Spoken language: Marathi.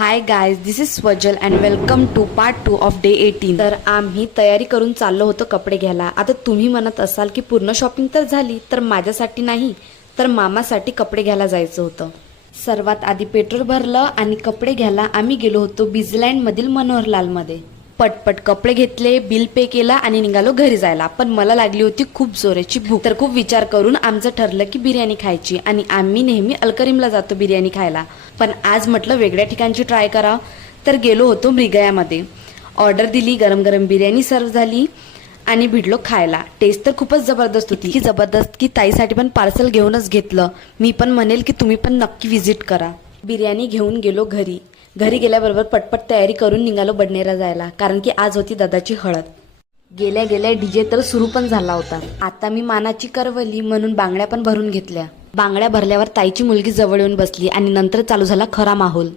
High guys, this is Swajal and welcome to part 2 of day 18। तर आम्ही तयारी करून चाललो होतो कपडे घ्यायला। आता तुम्ही म्हणत असाल की पूर्ण शॉपिंग तर झाली, तर माझ्यासाठी नाही तर मामासाठी कपडे घ्यायला जायचं होतं। सर्वात आधी पेट्रोल भरलं आणि कपडे घ्यायला आम्ही गेलो होतो बिझलँड मधील मनोहरलाल मध्ये। पटपट कपडे घेतले, बिल पे केला आणि निघालो घरी जायला। पण मला लागली होती खूप जोराची भूक, तर खूप विचार करून आमचं ठरलं की बिर्याणी खायची। आणि आम्ही नेहमी अल्करीमला जातो बिर्याणी खायला, पण आज म्हटलं वेगळ्या ठिकाणची ट्राय करा, तर गेलो होतो मृगयामध्ये। ऑर्डर दिली, गरम गरम बिर्याणी सर्व झाली आणि भिडलो खायला। टेस्ट तर खूपच जबरदस्त होती, की जबरदस्त की ताईसाठी पण पार्सल घेऊनच घेतलं। मी पण म्हणेल की तुम्ही पण नक्की विजिट करा। बिर्याणी घेऊन गेलो घरी। घरी गेल्याबरोबर पटपट तयारी करून निघालो बडनेरा जायला, कारण की आज होती दादाची हळद। गेल्या गेल्या डीजे तर सुरू पण झाला होता। आता मी मानाची करवली म्हणून बांगड्या पण भरून घेतल्या। बांगड्या भरल्यावर ताईची मुलगी जवळ येऊन बसली आणि नंतर चालू झाला खरा माहोल।